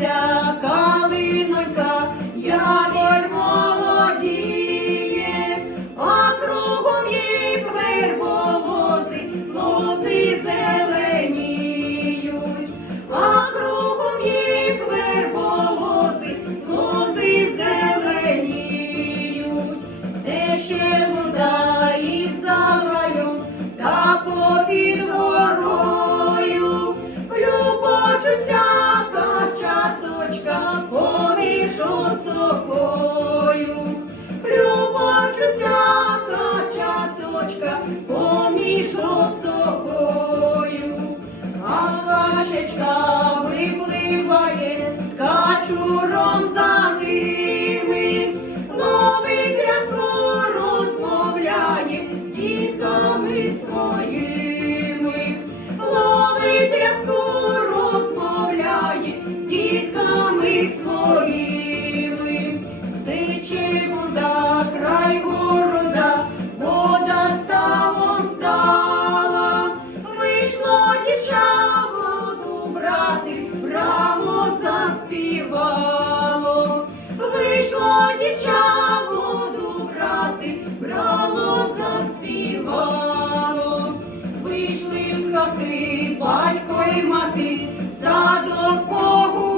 Кружиться калинонька, явір молодіє, а кругом їх верболози, лози зеленіють, а кругом їх верболози, лози зеленіють, де ще вода із заграю, та попід Любочуться качаточка поміж осокою, а кашечка випливає з качуром за ними, ловить рязку, розмовляє з дітками своїми, ловить рязку, розмовляє з дітками своїми, воду брати, браво заспівало, вийшли з хати батько й мати, садок садок